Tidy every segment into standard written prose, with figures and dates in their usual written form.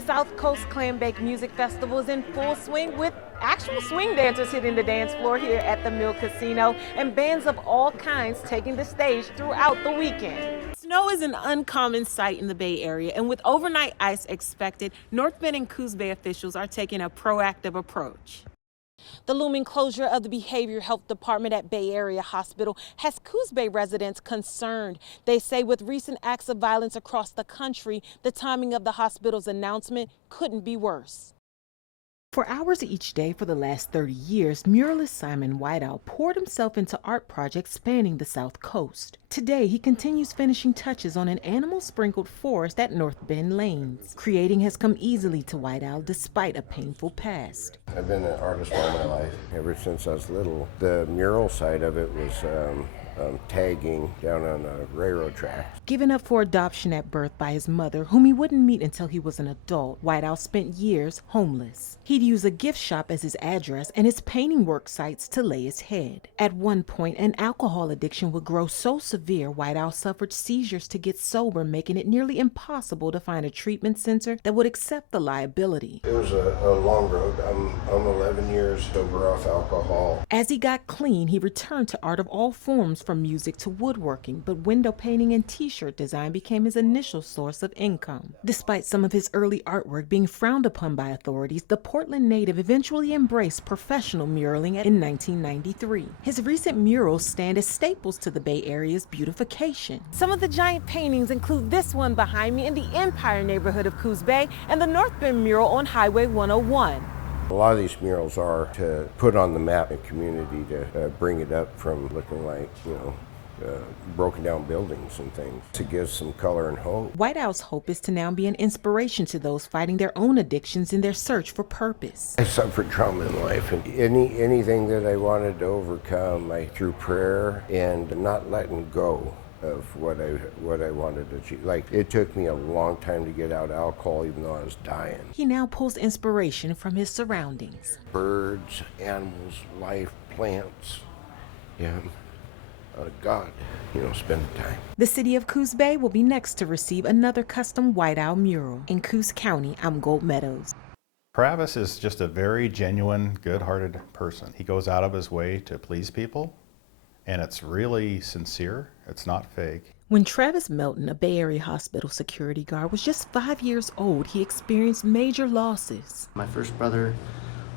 The South Coast Clambake Music Festival is in full swing with actual swing dancers hitting the dance floor here at the Mill Casino and bands of all kinds taking the stage throughout the weekend. Snow is an uncommon sight in the Bay Area, and with overnight ice expected, North Bend and Coos Bay officials are taking a proactive approach. The looming closure of the Behavioral Health Department at Bay Area Hospital has Coos Bay residents concerned. They say with recent acts of violence across the country, the timing of the hospital's announcement couldn't be worse. For hours each day for the last 30 years, muralist Simon Whiteout poured himself into art projects spanning the South Coast. Today, he continues finishing touches on an animal-sprinkled forest at North Bend Lanes. Creating has come easily to Whiteout despite a painful past. I've been an artist all my life, ever since I was little. The mural side of it was tagging down on railroad tracks. Given up for adoption at birth by his mother, whom he wouldn't meet until he was an adult, Whiteout spent years homeless. He'd use a gift shop as his address and his painting work sites to lay his head. At one point, an alcohol addiction would grow so severe, Whiteout suffered seizures to get sober, making it nearly impossible to find a treatment center that would accept the liability. It was a long road. I'm 11 years sober off alcohol. As he got clean, he returned to art of all forms, from music to woodworking, but window painting and t-shirt design became his initial source of income. Despite some of his early artwork being frowned upon by authorities, the Portland native eventually embraced professional muraling in 1993. His recent murals stand as staples to the Bay Area's beautification. Some of the giant paintings include this one behind me in the Empire neighborhood of Coos Bay and the North Bend mural on Highway 101. A lot of these murals are to put on the map a community, to bring it up from looking like, broken down buildings and things, to give some color and hope. Whiteout's hope is to now be an inspiration to those fighting their own addictions in their search for purpose. I suffered trauma in life, and anything that I wanted to overcome, through prayer and not letting go of what I wanted to achieve. Like, it took me a long time to get out of alcohol, even though I was dying. He now pulls inspiration from his surroundings. Birds, animals, life, plants, God, spend the time. The city of Coos Bay will be next to receive another custom Whiteout mural. In Coos County, I'm Gold Meadows. Travis is just a very genuine, good-hearted person. He goes out of his way to please people, and it's really sincere. It's not fake. When Travis Melton, a Bay Area hospital security guard, was just 5 years old, he experienced major losses. My first brother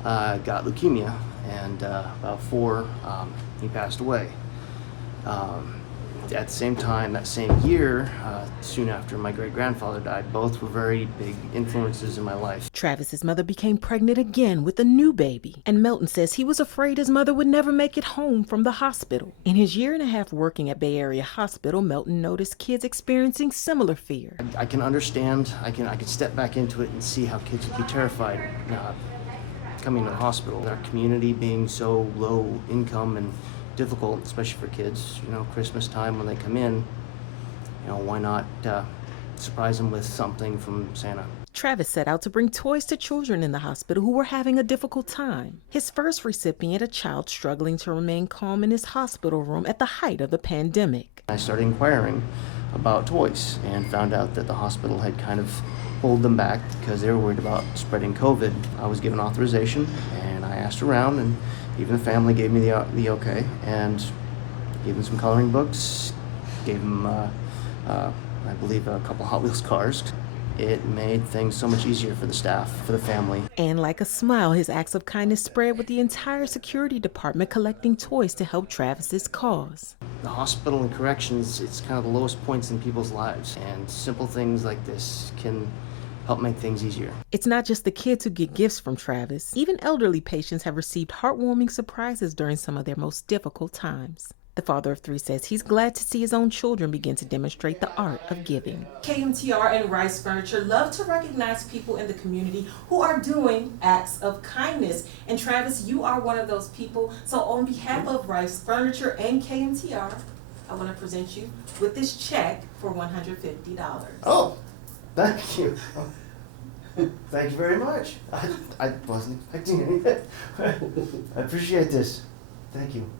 got leukemia, and about 4, he passed away. At the same time, that same year, soon after my great-grandfather died, both were very big influences in my life. Travis's mother became pregnant again with a new baby, and Melton says he was afraid his mother would never make it home from the hospital. In his year and a half working at Bay Area Hospital, Melton noticed kids experiencing similar fear. I can understand, I can step back into it and see how kids would be terrified coming to the hospital. Our community being so low income and difficult, especially for kids, Christmas time when they come in, why not surprise them with something from Santa? Travis set out to bring toys to children in the hospital who were having a difficult time. His first recipient, a child struggling to remain calm in his hospital room at the height of the pandemic. I started inquiring about toys and found out that the hospital had kind of pulled them back because they were worried about spreading COVID. I was given authorization, and I asked around, and even the family gave me the okay, and gave them some coloring books, gave them, I believe, a couple Hot Wheels cars. It made things so much easier for the staff, for the family. And like a smile, his acts of kindness spread with the entire security department collecting toys to help Travis's cause. The hospital and corrections, it's kind of the lowest points in people's lives, and simple things like this can help make things easier. It's not just the kids who get gifts from Travis. Even elderly patients have received heartwarming surprises during some of their most difficult times. The father of 3 says he's glad to see his own children begin to demonstrate the art of giving. KMTR and Rice Furniture love to recognize people in the community who are doing acts of kindness. And Travis, you are one of those people. So on behalf of Rice Furniture and KMTR, I want to present you with this check for $150. Oh, thank you. Thank you very much. I wasn't expecting anything. I appreciate this. Thank you.